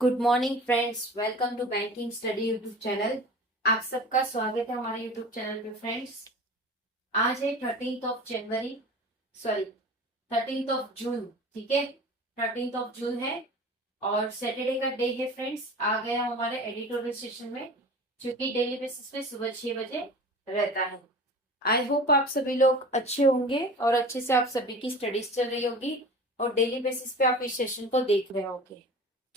Good morning friends, welcome to banking study YouTube channel. आप सबका स्वागत है हमारे यूट्यूब चैनल पे फ्रेंड्स। आज है 13 of January, sorry 13 of June. ठीक है, 13 ऑफ जून है और सैटरडे का डे है फ्रेंड्स। आ गया हमारे एडिटोरियल सेशन में, जो कि डेली बेसिस पे सुबह 6 बजे रहता है। आई होप आप सभी लोग अच्छे होंगे और अच्छे से आप सभी की स्टडीज चल रही होगी और डेली बेसिस पे आप इस सेशन को देख रहे होंगे।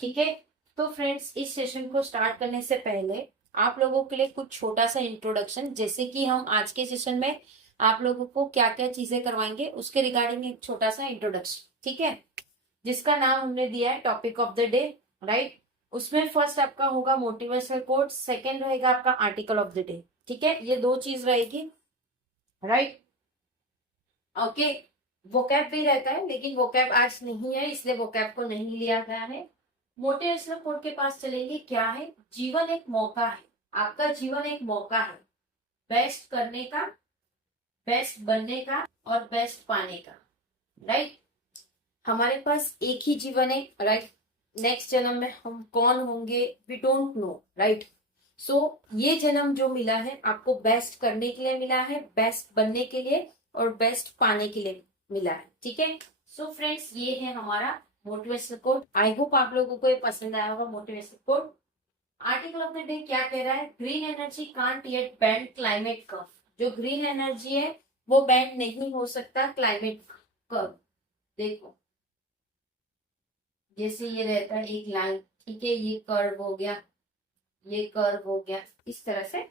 ठीक है, तो फ्रेंड्स इस सेशन को स्टार्ट करने से पहले आप लोगों के लिए कुछ छोटा सा इंट्रोडक्शन, जैसे कि हम आज के सेशन में आप लोगों को क्या क्या चीजें करवाएंगे उसके रिगार्डिंग एक छोटा सा इंट्रोडक्शन। ठीक है, जिसका नाम हमने दिया है topic of the day, right. उसमें फर्स्ट आपका होगा मोटिवेशनल कोट, सेकेंड रहेगा आपका आर्टिकल ऑफ द डे। ठीक है, ये दो चीज रहेगी, राइट। ओके, वोकैब भी रहता है लेकिन वोकैब आज नहीं है, इसलिए वोकैब को नहीं लिया गया है। मोटिवेशनल कोट के पास चलेंगे। क्या है? जीवन एक मौका है, आपका जीवन एक मौका है बेस्ट करने का, बेस्ट बनने का और बेस्ट पाने का, राइट। हमारे पास एक ही जीवन है, राइट। नेक्स्ट जन्म में हम कौन होंगे वी डोंट नो, राइट। सो ये जन्म जो मिला है आपको बेस्ट करने के लिए मिला है, बेस्ट बनने के लिए और बेस्ट पाने के लिए मिला है। ठीक है, सो फ्रेंड्स ये है हमारा मोटिवेशनल कोट। आई होप आप लोगों को ये पसंद आया होगा motivational quote. Article of the day क्या कह रहा है? Green energy can't yet band climate curve. जो ग्रीन एनर्जी है वो बैंड नहीं हो सकता क्लाइमेट कर्व। देखो, जैसे ये रहता है एक लाइन, ठीक है, ये कर्व हो गया, ये कर्व हो गया, इस तरह से।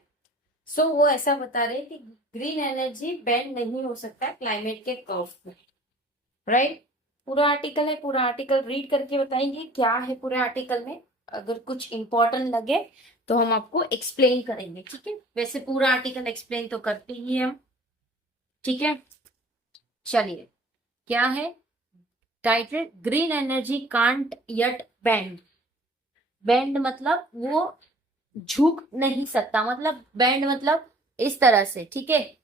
सो वो ऐसा बता रहे हैं कि ग्रीन एनर्जी बैंड नहीं हो सकता क्लाइमेट के कर्व में, राइट। पूरा आर्टिकल है, पूरा आर्टिकल रीड करके बताएंगे क्या है पूरे आर्टिकल में। अगर कुछ इंपॉर्टेंट लगे तो हम आपको एक्सप्लेन करेंगे। ठीक है, वैसे पूरा आर्टिकल एक्सप्लेन तो करते ही हम। ठीक है, चलिए क्या है title? Green energy can't yet band. Band मतलब वो झुक नहीं सकता, मतलब बैंड मतलब इस तरह से। ठीक है,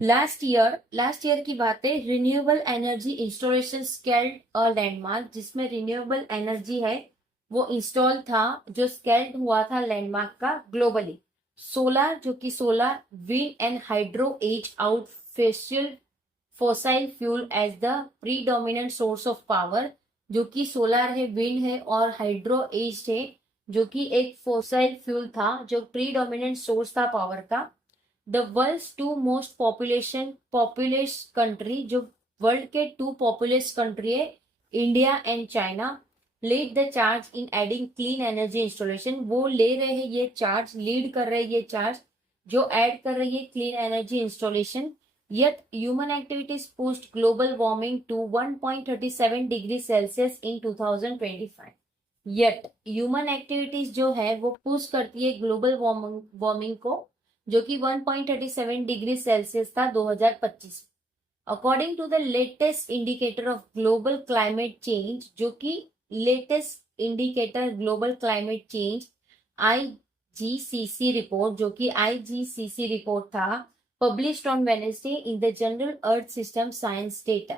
लास्ट ईयर की बात है। Renewable energy installation scaled a landmark, जिसमें रिन्यूएबल एनर्जी है वो इंस्टॉल था, जो स्केल्ड हुआ था लैंडमार्क का ग्लोबली। सोलर, जो कि solar, wind and hydro edge out fossil fuel as the predominant source of power. जो कि सोलर है, विंड है और हाइड्रो एज है, जो कि एक फॉसाइल फ्यूल था जो प्रीडोमिनेंट सोर्स था पावर का। The world's two most populous country, जो वर्ल्ड के टू पॉपुलेस कंट्री है, India and China, lead the charge in adding clean energy installation. वो ले रहे हैं ये चार्ज, लीड कर रहे हैं ये चार्ज, जो ऐड कर रही है clean energy installation. Yet human activities pushed global warming to 1.37 degree Celsius in 2025। Yet human activities जो है वो पुश करती है ग्लोबल वार्मिंग को, जो कि 1.37 डिग्री सेल्सियस था 2025। According to the latest indicator of global climate change, जो कि latest indicator global climate change IGCC report, जो कि आईजीसीसी रिपोर्ट था, published on Wednesday in the journal earth system science data,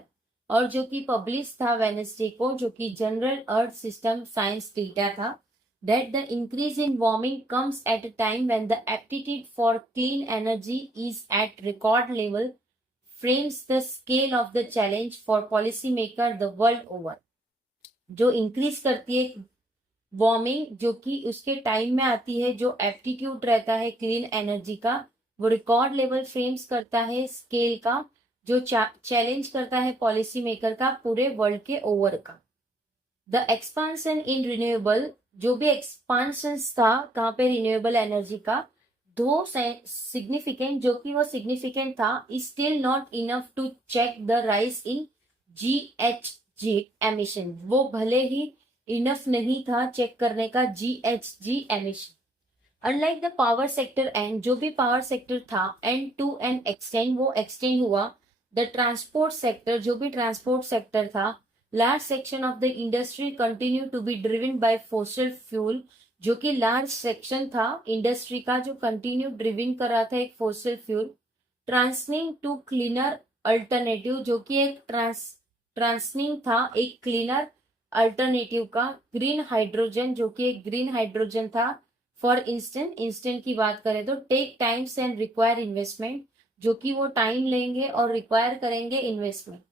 और जो कि पब्लिश था वेनेसडे को, जो कि journal earth system science data था, that the increase in warming comes at a time when the aptitude for clean energy is at record level, frames the scale of the challenge for policy maker the world over। जो increase करती है warming, जो कि उसके time में आती है, जो एप्टीट्यूड रहता है क्लीन एनर्जी का, वो रिकॉर्ड लेवल फ्रेम्स करता है स्केल का, जो चैलेंज करता है पॉलिसी मेकर का पूरे वर्ल्ड के ओवर का। द एक्सपांसन इन रिन्यूएबल, जो भी एक्सपांशन था कहाँ पे रिन्यूएबल एनर्जी का, दो सिग्निफिकेंट, जो कि वो सिग्निफिकेंट था, is still not enough to check the rise in GHG emission. वो भले ही इनफ नहीं था चेक करने का GHG emission. Unlike the power sector and, जो भी पावर सेक्टर था एंड टू एन एक्सटेंड, वो एक्सटेंड हुआ। द ट्रांसपोर्ट सेक्टर, जो भी ट्रांसपोर्ट सेक्टर था, large section of the industry continue to be driven by fossil fuel, जो कि लार्ज सेक्शन था इंडस्ट्री का जो कंटिन्यू ड्रिवन कर रहा था एक fossil fuel. Transitioning to cleaner alternative, जो कि एक ट्रांसनिंग था एक क्लीनर अल्टरनेटिव का। ग्रीन हाइड्रोजन जो कि एक ग्रीन हाइड्रोजन था। फॉर इंस्टेंट की बात करें तो take times and require investment, जो कि वो टाइम लेंगे और रिक्वायर करेंगे investment.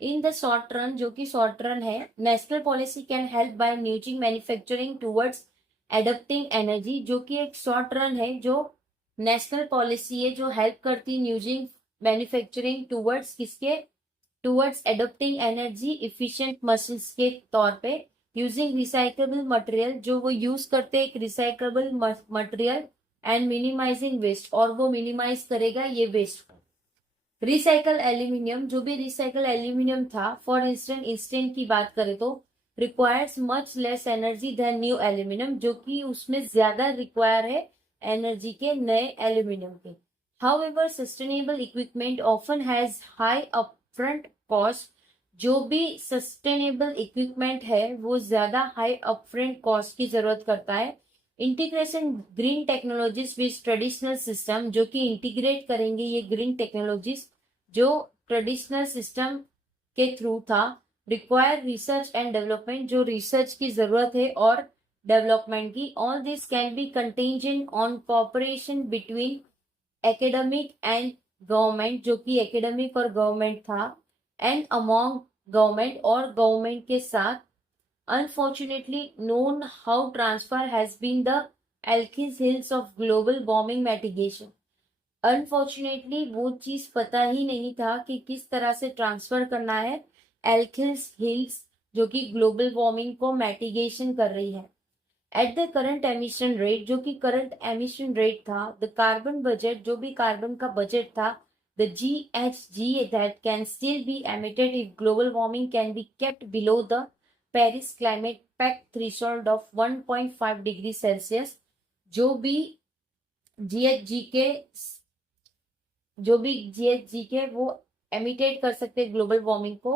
In the short run, जो कि शॉर्ट रन है, national policy can help by nudging manufacturing towards adapting energy, जो कि एक शॉर्ट रन है, जो नेशनल पॉलिसी है जो हेल्प करती न्यूजिंग मैन्युफैक्चरिंग टूवर्ड्स किसके, towards adapting energy efficient machines के तौर पे, यूजिंग रिसाइक्लेबल मटेरियल, जो वो यूज करते हैं एक recyclable material, and minimising waste, और वो मिनिमाइज करेगा ये वेस्ट। रिसाइकल एल्यूमिनियम, जो भी रिसाइकल एल्यूमिनियम था, फॉर इंस्टेंट की बात करें तो requires much less energy than new aluminium, जो कि उसमें ज्यादा रिक्वायर है एनर्जी के नए एल्यूमिनियम के। However sustainable equipment often has high upfront cost, जो भी सस्टेनेबल इक्विपमेंट है वो ज्यादा हाई अपफ्रंट कॉस्ट की जरूरत करता है। Integration green technologies with traditional system, जो कि इंटीग्रेट करेंगे ये ग्रीन टेक्नोलॉजीज जो ट्रेडिशनल सिस्टम के थ्रू था। रिक्वायर रिसर्च एंड डेवलपमेंट, जो रिसर्च की जरूरत है और डेवलपमेंट की। All this can be contingent on cooperation between academic and government, जो कि एकेडमिक और गवर्नमेंट था, एंड अमॉन्ग गवर्नमेंट और गवर्नमेंट के साथ। Unfortunately, known how transfer has been the Achilles heels of global warming mitigation. Unfortunately, वो चीज पता ही नहीं था कि किस तरह से ट्रांसफर करना है एल्किल्स हिल्स, जो कि ग्लोबल वार्मिंग को मैटिगेशन कर रही है। At the current emission rate, जो कि करंट एमिशन रेट था, द कार्बन बजट, जो भी कार्बन का बजट था, the GHG that can still be emitted if global warming can be kept below the Paris Climate Pact threshold of 1.5 degree Celsius, जो भी GHG के वो एमिटेट कर सकते हैं ग्लोबल वार्मिंग को,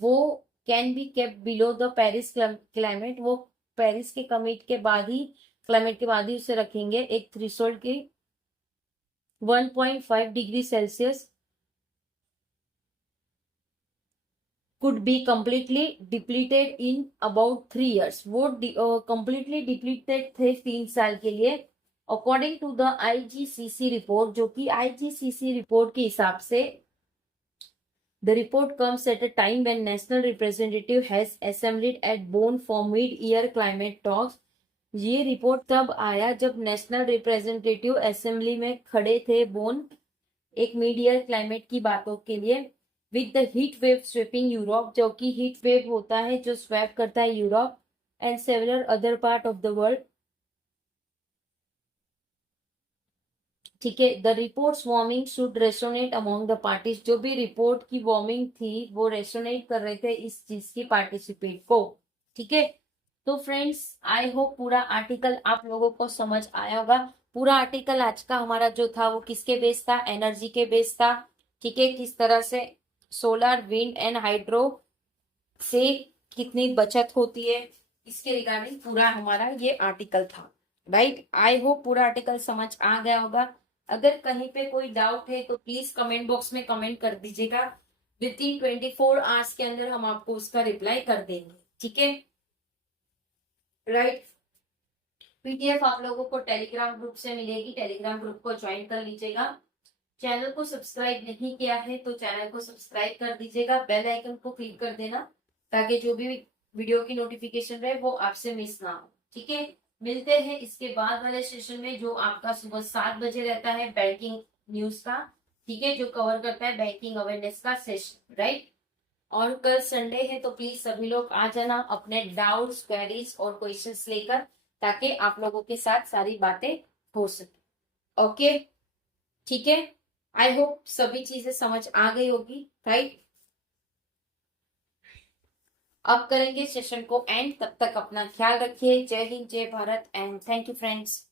वो can be kept below the Paris climate, वो पेरिस के कमिट के बाद ही क्लाइमेट के बाद ही उसे रखेंगे एक थ्रेशोल्ड की 1.5 degree Celsius could be completely depleted in about 3 years. वो completely depleted थे 3 साल के लिए। According to the IGCC report, जो कि IGCC report के हिसाब से the report comes at a time when national representative has assembled at Bonn for mid-year climate talks. ये रिपोर्ट तब आया जब नेशनल रिप्रेजेंटेटिव असेंबली में खड़े थे बोन एक मिड ईयर क्लाइमेट की बातों के लिए। With the heat wave sweeping Europe, जो कि हीट वेव होता है जो स्वैप करता है Europe and several other part of the world. ठीक है, the reports warming should resonate among the parties, जो भी रिपोर्ट की वार्मिंग थी वो रेसोनेट कर रहे थे इस चीज की पार्टिसिपेट को। ठीक है, तो फ्रेंड्स आई होप पूरा आर्टिकल आप लोगों को समझ आया होगा। पूरा आर्टिकल आज का हमारा जो था वो किसके बेस था, एनर्जी के बेस था। ठीक है, किस तरह से सोलर विंड एंड हाइड्रो से कितनी बचत होती है, इसके रिगार्डिंग पूरा हमारा ये आर्टिकल था। राइट, आई होप पूरा आर्टिकल समझ आ गया होगा। अगर कहीं पे कोई डाउट है तो प्लीज कमेंट बॉक्स में कमेंट कर दीजिएगा। विद इन 24 आवर्स के अंदर हम आपको उसका रिप्लाई कर देंगे। ठीक है, राइट। पीडीएफ आप लोगों को टेलीग्राम ग्रुप से मिलेगी, टेलीग्राम ग्रुप को ज्वाइन कर लीजिएगा। चैनल को सब्सक्राइब नहीं किया है तो चैनल को सब्सक्राइब कर दीजिएगा, बेल आइकन को क्लिक कर देना ताकि जो भी वीडियो की नोटिफिकेशन रहे वो आपसे मिस ना हो। ठीक है, मिलते हैं इसके बाद वाले सेशन में जो आपका सुबह 7 बजे रहता है बैंकिंग न्यूज का। ठीक है, जो कवर करता है बैंकिंग अवेयरनेस का सेशन। राइट, और कल संडे है तो प्लीज सभी लोग आ जाना अपने डाउट्स, क्वेरीज और क्वेश्चंस लेकर, ताकि आप लोगों के साथ सारी बातें हो सके। ओके, ठीक है, आई होप सभी चीजें समझ आ गई होगी। राइट, अब करेंगे सेशन को एंड, तब तक अपना ख्याल रखिए। जय हिंद, जय Bharat and thank you friends.